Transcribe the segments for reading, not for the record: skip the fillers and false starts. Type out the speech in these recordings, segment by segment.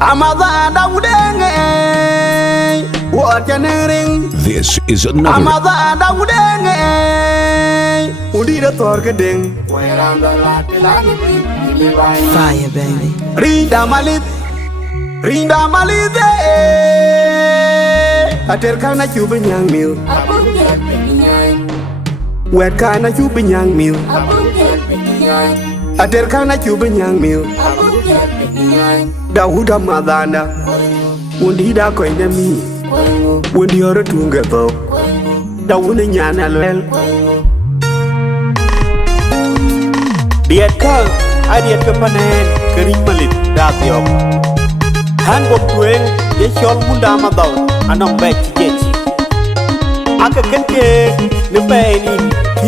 Amada Wudenge, what genering? This is another Amada Wudenge, Udida Torgading, Fire, baby. Rinda Malit, Aterkana Cuban young meal, where kind of Cuban young meal, Aterkana Cuban young meal, Dauda Madana, Undida Coinami, when you're a Tungato, Daunian Alwell. Diet Kal, I did Kapanan, Karim Malit, Dapiok. Handbook Twin, yes, your Mundamado, and I'm back to get you. Aka Kenke, the Baini,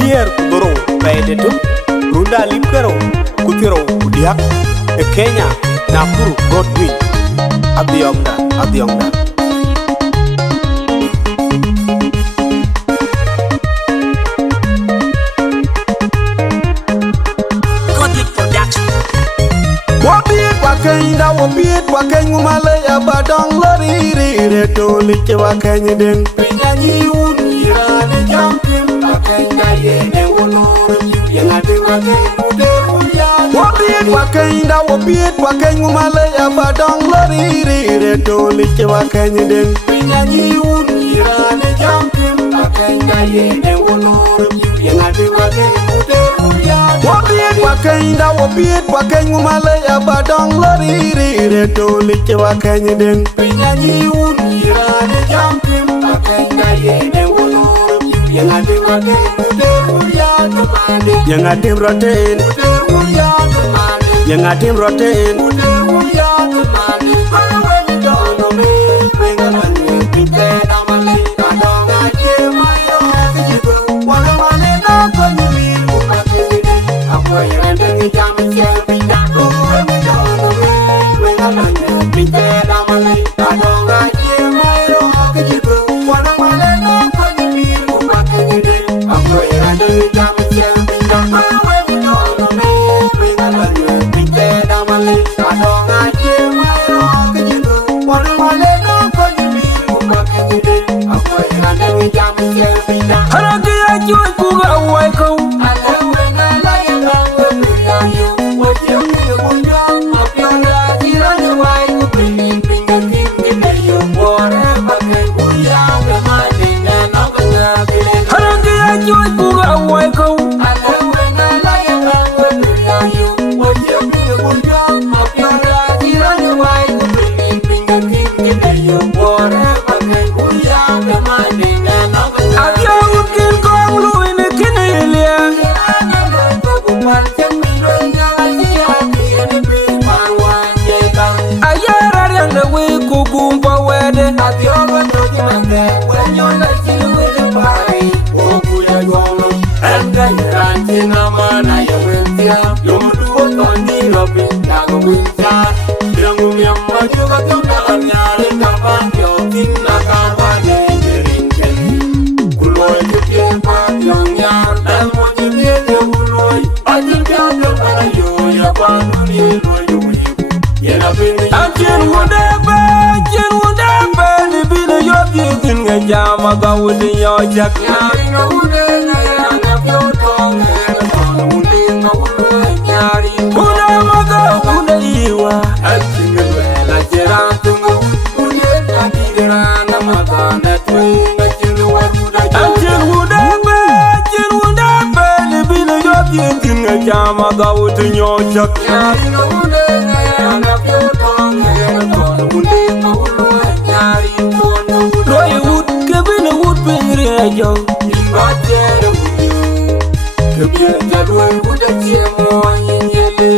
here, Goro, Badetu, Runda Limpero, Kutiro, Udia, Kenya, Nakuru, Godwin, Abionda. Wapit wakany Malaya badong lori reto like wakany den pinyanyi unirane jamkim wakany daye ne wolor yengate wakany mude uya wapit wakany Malaya badong lori reto like wakany den pinyanyi unirane jamkim wakany daye ne wolor yengate wakany mude uya wapit wakany Malaya badong lori reto like wakany den pinyanyi unirane jamkim wakany daye ne wolor yengate wakany mude uya tamade yengatim roten mude uya tamade yengatim roten mude uya tamade bawe dono me pengalanye pite namale adonga jemayo kijibu wana mane na konyimi kumakene akwa yendengi jamche pinda bawe dono me pengalanye pite namale adonga jemayo kijibu wana mane na konyimi kumakene akwa yendengi jamche pinda bawe dono me pengalanye pite namale adonga jemayo kijibu wana mane na konyimi kumakene akwa yendengi jamche pinda haragi ajui kuga waiko Jamaga wudi yo jak nyari no wude na ya na pyoto na kono wude na wude nyari wude maga wude iwa ajinga la jera tungu wude na kidera na maga na tunga jiru wude ajin wude be libina yo jinga jamaga wudi yo jak nyari no wude na ya na pyoto na kono wude na wude nyari yo imbajere wuyo kebye jalwe wuda chemo nyele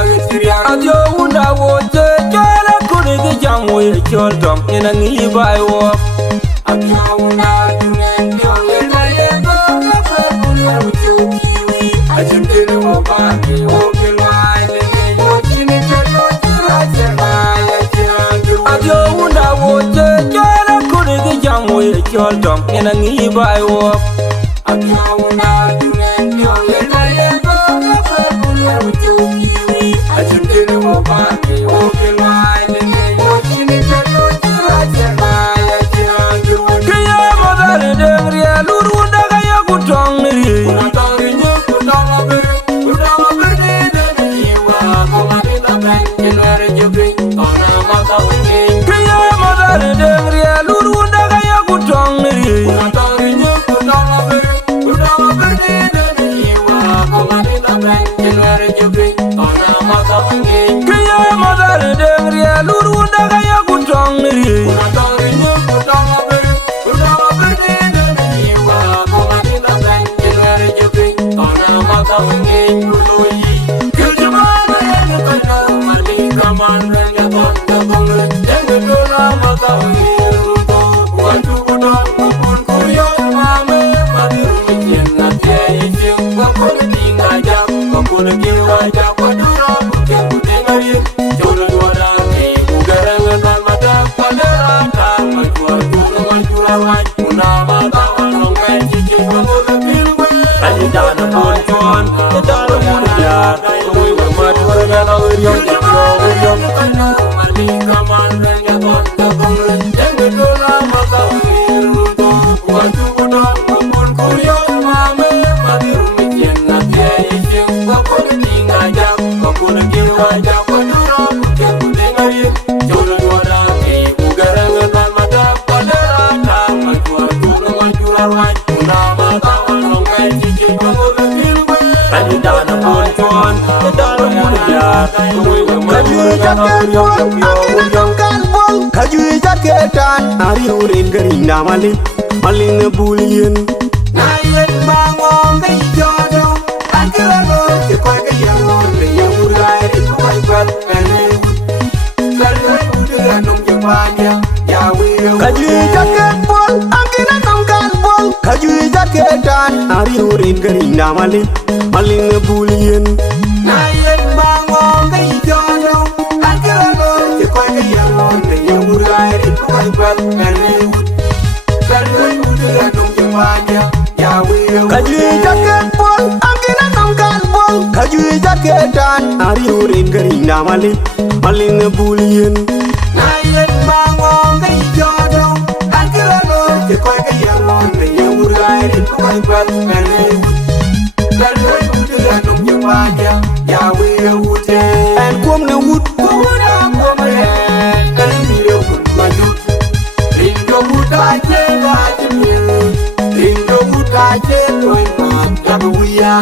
agisiria adio wuda woje jala kuni ge jamwe choldom ina ngi bai wo adio wuda tunen yo yela yego kafe kuni wuju kiwi ajimtene wo baki wo kilwai lenge yo chini chero chira chema ya chiranju adio wuda woje jala kuni ge jamwe choldom ina ngi bai wo akawuna tunen yo yela yego kafe kuni wuju kiwi ajimtene wo baki wo kilwai lenge where you bring on a mother again. Kaya mother dengri luru daga ya kutong nri. Unatari nyo kutong aberi, kutong aberi dengri wa komani na bang. Where you bring on a mother again. Kaya mother dengri luru daga ya kutong nri. Unatari nyo kutong aberi, kutong aberi dengri wa komani na bang. Where you bring on a mother again. Kaju jaketan ari urin gering na malin malin bulien na yet bango ngai jodo akira go ke kwa ke yango ke yurai ri kwa kwa kane kare udu anong jepanya ya wi kaju jaket bol akira nong kan bol kaju jaketan ari urin gering na malin malin bulien na yet bango ngai jodo akira go ke kwa ke yango ke yurai ri kwa kwa kane kare udu anong jepanya ya wi kaju jaket bol akira nong kan bol kaju jaketan ari urin gering na malin malin bulien na yet bango ngai jodo akira go ke kwa ke yango ke yurai ri kwa kwa kane kare udu anong jepanya ya wi ute en kom ne wut kuda kom re kare miro kun maju ringo buta je ga jimil ringo buta je toy ma ya buya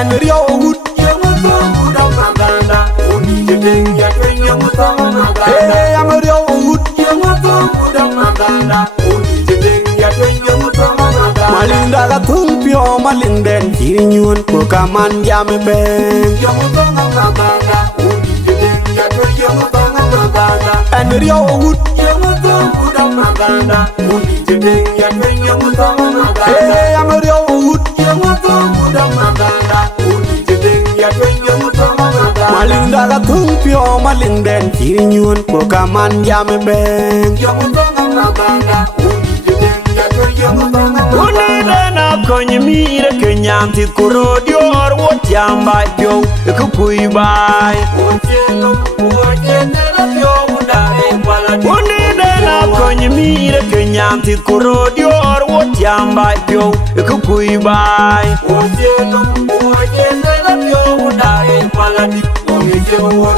en rio wut yomo to buda maganda uni je deng ya toy yomo to maganda eh am rio wut yomo to buda maganda uni je deng ya toy yomo to maganda malinda ga tumpio malinden kirinyun ko kaman ya me ben yomo to maganda uni je deng ya toy yomo to maganda en rio wut yomo to buda maganda uni je deng ya toy yomo to maganda eh am rio wut yomo to buda maganda uni je deng ya toy yomo to maganda malinda ga tumpio malinden kirinyun ko kaman ya me ben yomo to maganda uni je deng ya toy yomo to maganda uni dena konyi mire kenyanti kurodio or wotiamba yo kupui bai wotielo wotielo yo udare wala uni dena konyi mire kenyanti kurodio or wotiamba yo kupui bai wotielo wotielo yo udare wala di ongejewo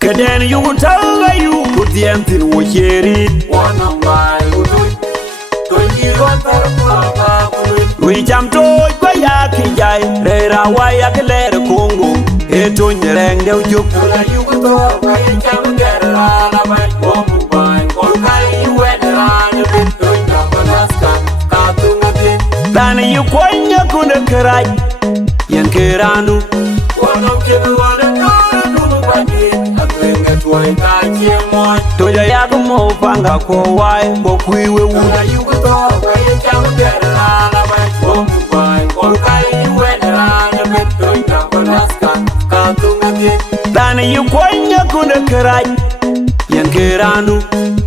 keden yu tanga yu kutientin wo yeri wana mai udui konyi rontar papa we jam to kwa ya kijai rera wa ya kelere kongo eto nyereng de ujuk la yu to kwa ya jam gerra la bai bombu bai kol kai wedra ne bito na banaska ka tungati dan yu kwanya kuna kerai yen keranu wono kebe wala no badi akwenga tuai ka chemo to ya ko mo panga ko wai bo kuiwe wu la yu to kwa ya jam gerra la bai bombu dan yu kwanya kuna kerai yen keranu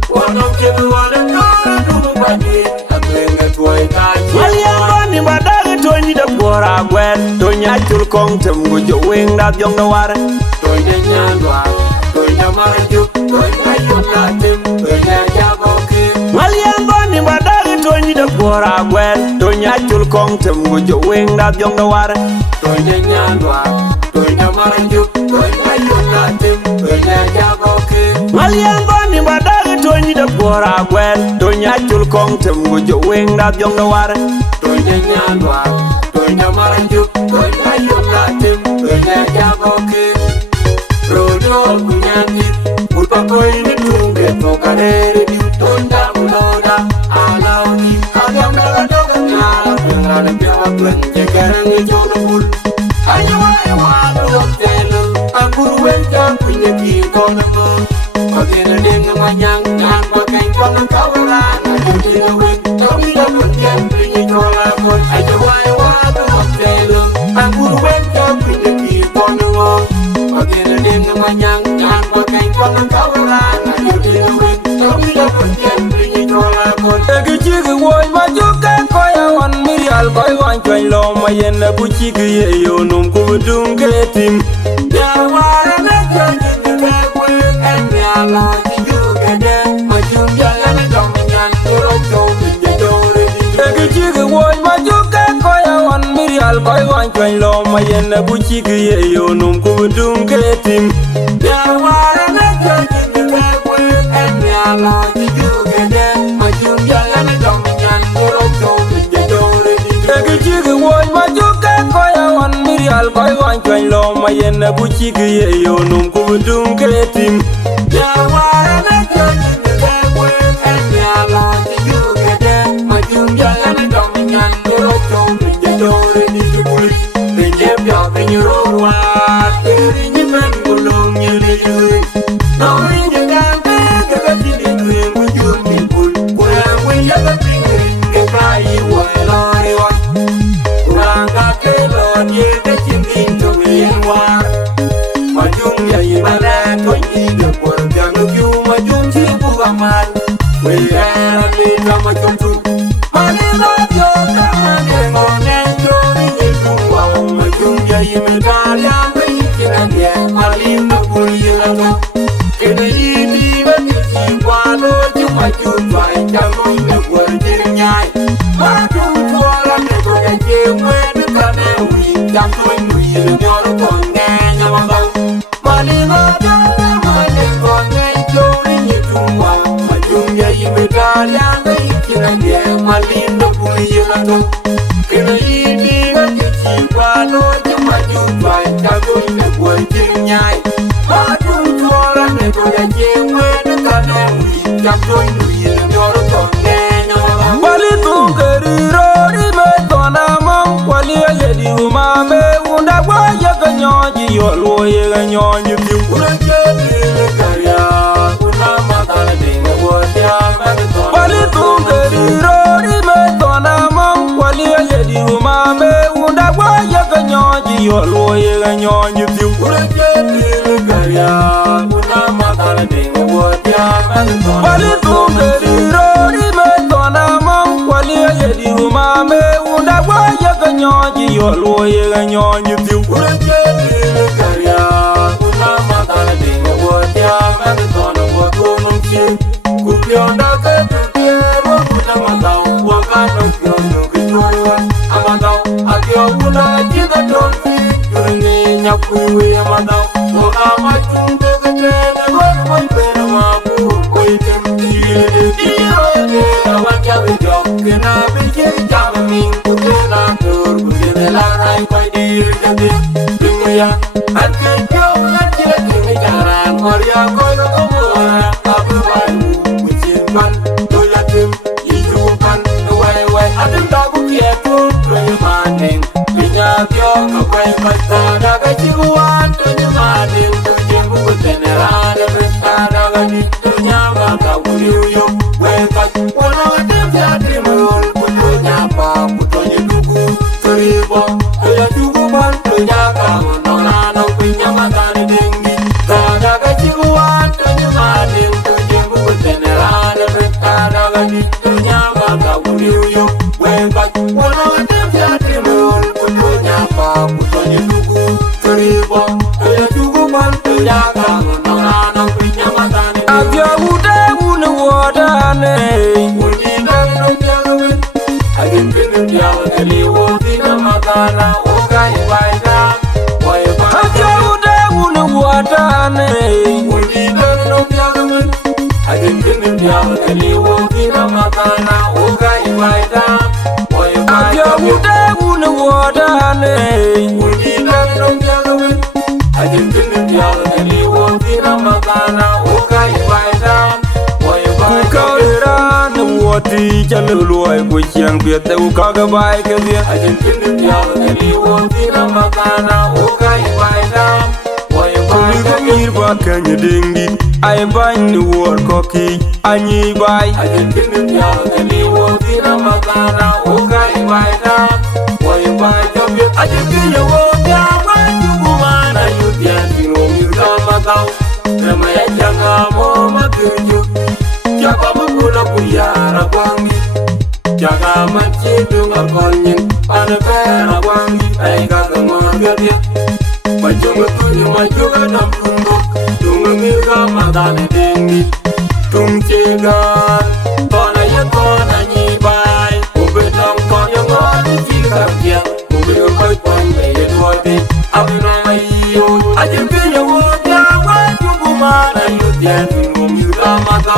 wono kebe wala no badi akwenga tuai ka chemo ni badaga to ni da bora gwen to nya chul kong tem go jo wing da jong da war to de nyandwa to nya marju to nya yula tem to nya jago ki maliango ni badaga to ni da bora gwen to nya chul kong tem go jo wing da jong da war to de nyandwa to nya marju to nya yula tem to nya jago bong tem go jo weng da jong da war tôi nhớ nhan hoa tôi nhớ mara chúc tôi nhớ yêu la tim tôi nhớ cha có kia rồi đó cũng nhớ nhịp một bao coi đến chung để tôi cả đời đi tôi đã muốn lo đã lao đi ao đem đã đâu cả nhà tôi ra đem theo quên che cái người cho nó buồn anh nhớ ai hoa tôi chạy lưng anh buồn quên cho tôi nhớ kỹ con em mơ mà kia nó đêm ngày nhang nhang qua cánh con nó cao ra nó đi nó quên tao đi đâu vẫn chen tôi nhớ cho là con anh nhớ ai hoa tôi chạy lưng anh buồn quên cho tôi nhớ kỹ con em mơ mà kia nó đêm ngày nhang nhang qua cánh con nó cao ra nó đi nó quên tao đi đâu vẫn chen tôi nhớ cho là con cái chiếc cái quay mà chú cái coi anh mi al coi quan chơi lo mà yên là bu chiếc cái yêu nôm cô đung cái tim nhà hoa nó cho những người quên em nhà lo chỉ chưa cái đêm mà chưa giờ nó trong nhà tôi đâu mình chơi đâu đi cái chiếc cái quay mà chú cái coi anh mi al coi quan chơi lo mà yên là bu chiếc cái yêu nôm cô đung cái tim nhà hoa nó cho những người quên em nhà lo chỉ chưa cái đêm mà chưa giờ nó trong nhà tôi đâu mình chơi đâu đi cái chiếc cái quay mà chú cái coi anh mi al coi quan chơi lo mà yên là bu chiếc cái yêu nôm cô đung cái tim nhà hoa nó cho những người quên em nhà lo chỉ chưa cái đêm mà chưa giờ nó trong nhà tôi đâu mình chơi đâu đi vui tình em nhỏ tình như rô hoa tình như men của lòng như đi vui nói như đang thế cái gì đi người muốn dương mình vui quên quên nhớ cái tình người cái quên lo đi hoa nàng ta cái lo như cái chim in trong yên hoa mà chung vậy mà ra thôi đi được quên chẳng được yêu mà chung chỉ bu bằng màn quên ra đi ra mà chung chung mà đi nói cho ta mà để ngon nên cho đi nhìn chung vào mà chung vậy mình ta làm mấy chuyện ăn nhẹ mà liên nó vui như là đâu cái này đi với cái gì qua thôi chứ mà chung vậy chẳng có được quên chuyện nhai mà chung thua lắm để tôi đã chịu quên được cả nẻo vì chẳng thôi người được nhau nó còn nghe nhau mà đâu mà đi nói cho ta mà để còn nghe cho đi nhìn chung vào mà chung vậy mình ta làm mấy chuyện ăn nhẹ mà liên nó vui như là đâu cái này đi với cái gì qua thôi chứ mà chung vậy chẳng có được quên chuyện nhai mà chung thua lắm để tôi đã chịu quên được cả nẻo vì chẳng thôi người được nhau nó còn nghe nhau mà đâu Wali tu keriro di me tona mam wali ye di uma me unda wa ye ganyo ji yo lo ye ganyo ji tiu una cheli kaya una mata de ngotia Wali tu keriro di me tona mam wali ye di uma me unda wa ye ganyo ji yo lo ye ganyo ji tiu una cheli kaya una mata de ngotia Wali tu keriro di me tona mam wali ye di uma me unda wa ye ganyo ji yo lo ye ganyo ji tiu una cheli kaya una mata de ngotia tono ngoto nchi kupionda ketuke una mata wakano kyono kitoro amata akio una jida tonsi yuri nyakuwe amata wakama chunde ketene kwa pera mapu koitem ire awacha video kena bije jama min kutela tur kutela rai kai dir jade dunya anke yo anke kimi jaran maria koi no komora abu bai mucin pan to yatim idu pan wai wai adem da ku kia tu maning pinya kyo ka pai mata da ka chiwan to maning to jemu kutenera da beta da ga ni to nyama ka yo we ka wono adem ya dimul kutu nyapa kutu nyedugu toribo to ya dugu ban to ya ka no na no pinya mata ni dengi da da ka chiwan to maning to jemu kutenera da beta da ga ni to nyama ka yo we ka wono adem ya dimul kutu nyapa kutu nyedugu toribo to ya dugu ban to ya ka no na no pinya mata ni Abia ude unu wadane Udi dan no piagawin Agin kinu piagawin Udi na makana Ugai waida Abia ude unu wadane Udi dan no piagawin Agin kinu piagawin Udi na makana ti chalu luai ku chiang pia te u ka ga bai ke dia Ajin kin ya ni wo ti na makana o kai bai na wo ye bai Kuli ga mir ba ka ni dingi ai ban ni wor ko ki anyi bai Ajin kin ya ni wo ti na makana o kai bai na wo ye bai jo bi ajin kin ya wo ya bai tu ku ma na yu ya ti no mi ka ma ka na ma ya janga mo ma ku ju ya ba ma ku na ku ya ra kwang mi ya ga ma chi du ma kon yin pa na ba ra kwang mi ai ga ka mo ga dia ma jo ma tu ni ma jo ga nam ku no tu ma mi ga ma da ne ding ni tum che ga to na ya to na ni bai u be nam ko ya ma ni chi ka ya u be ko kon be ye do de a be na mai yo a je be ya wo ya wa tu ku ma na yu ya tu no mi ga ma ga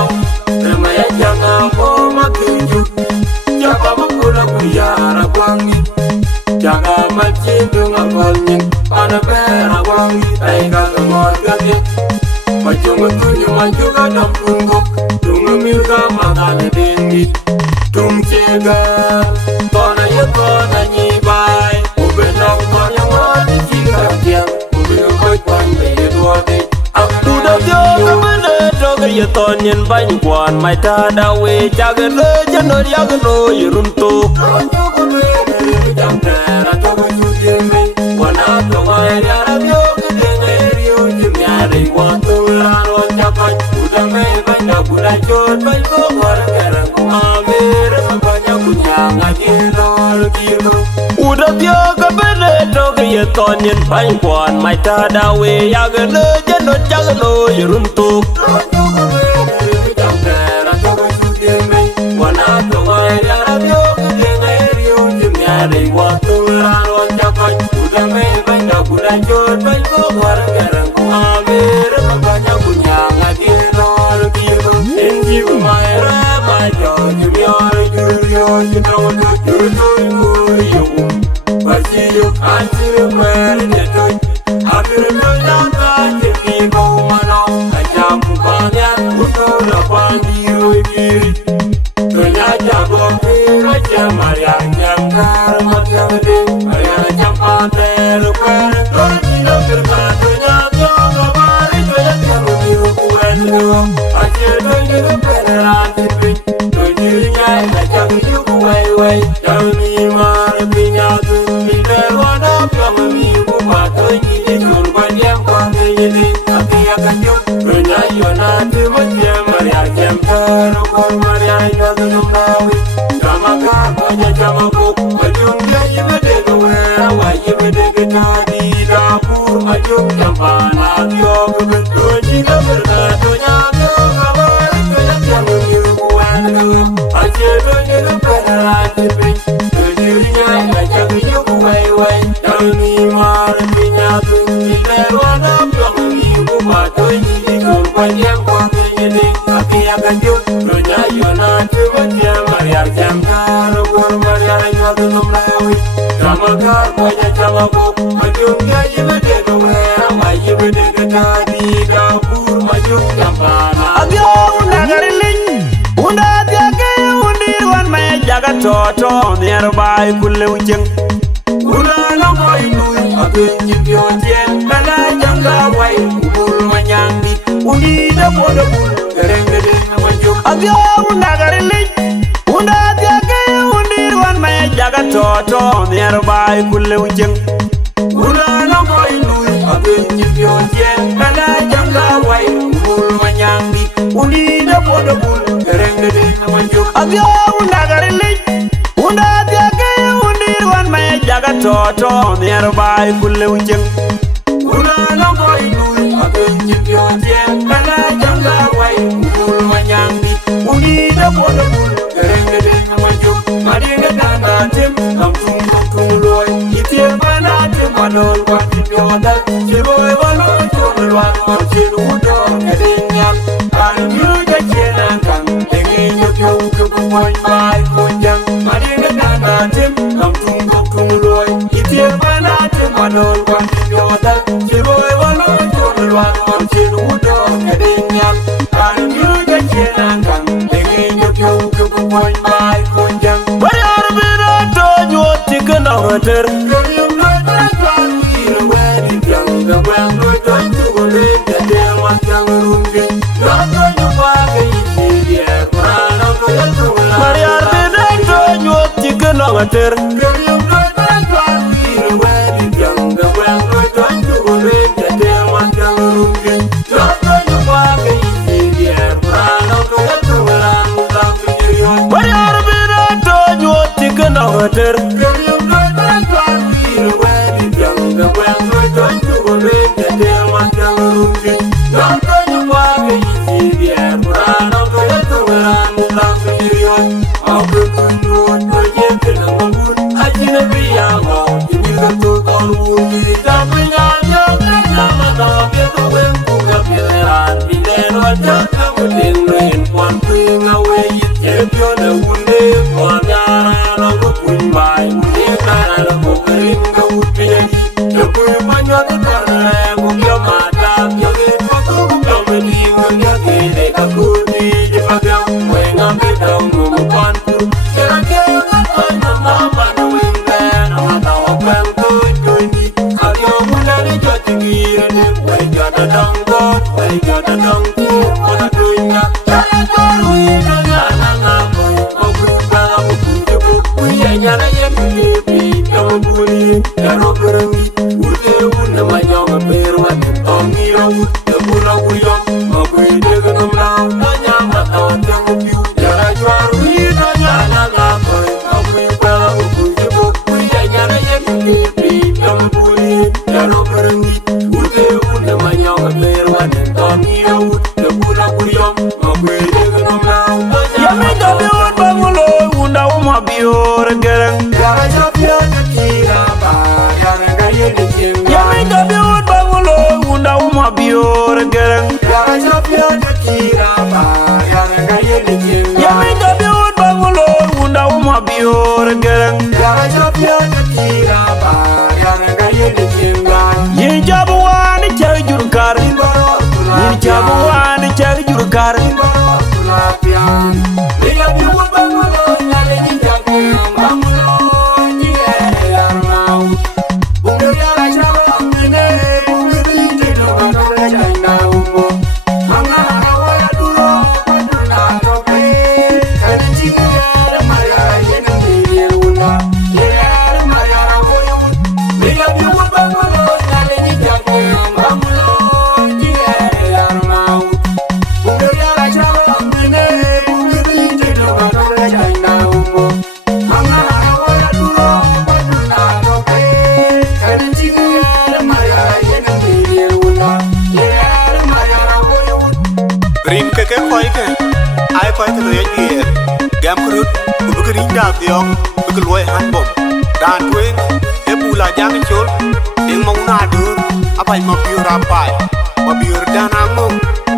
na ma ya ja ga mo ma ku ju ya ba ma ku na ku ya ra kwang ni ya ga ma chi du ma kon ni pa na ba ra kwang ni ai ga ga mo ga de ma jo ma tu ni ma jo ga nam ku ngo tu ma mi ga ma ga ne ding ni tum che ga to na ya to na ni bai u be nam ko ya ma ni chi ka ya u be ko kon be ye do de Tu da yo ka mane to ga ye ton yen ban kwan mai ta da we cha ga le cha no ya ga no ye rum to Uda yo ka mane to ga ye ton yen ban kwan mai ta da we ya ga le cha no ye rum to Toto nearby kulle ujeng Una no koi lui abin jibyo jen bala janga wai ubul manyandi uni da bodo bul gerengede manjuk Abia unda garilin Unda diake undir wan me jaga toto nearby kulle ujeng Una no koi lui abin jibyo jen bala janga wai ubul manyandi uni da bodo bul gerengede manjuk Abia unda garilin Unda diake undir wan me jaga toto nearby kulle ujeng Una no koi lui abin jibyo jen bala janga wai ubul manyandi uni da bodo bul gerengede manjuk madinga dana tim kam tum loy itie bana tim manol kwa tipyoda chiroy walo chulwa chiru do kedenya kan yu de chena kan egi yo ku boy bai kunjang madinga dana tim kam tum loy itie bana tim manol kwa tipyoda chiroy walo chulwa chiru do kedenya kan yu de chena kan egi yo ku boy ngater Bayar bina to nyoti kana ngater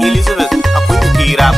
Elizabeth, aku ni kira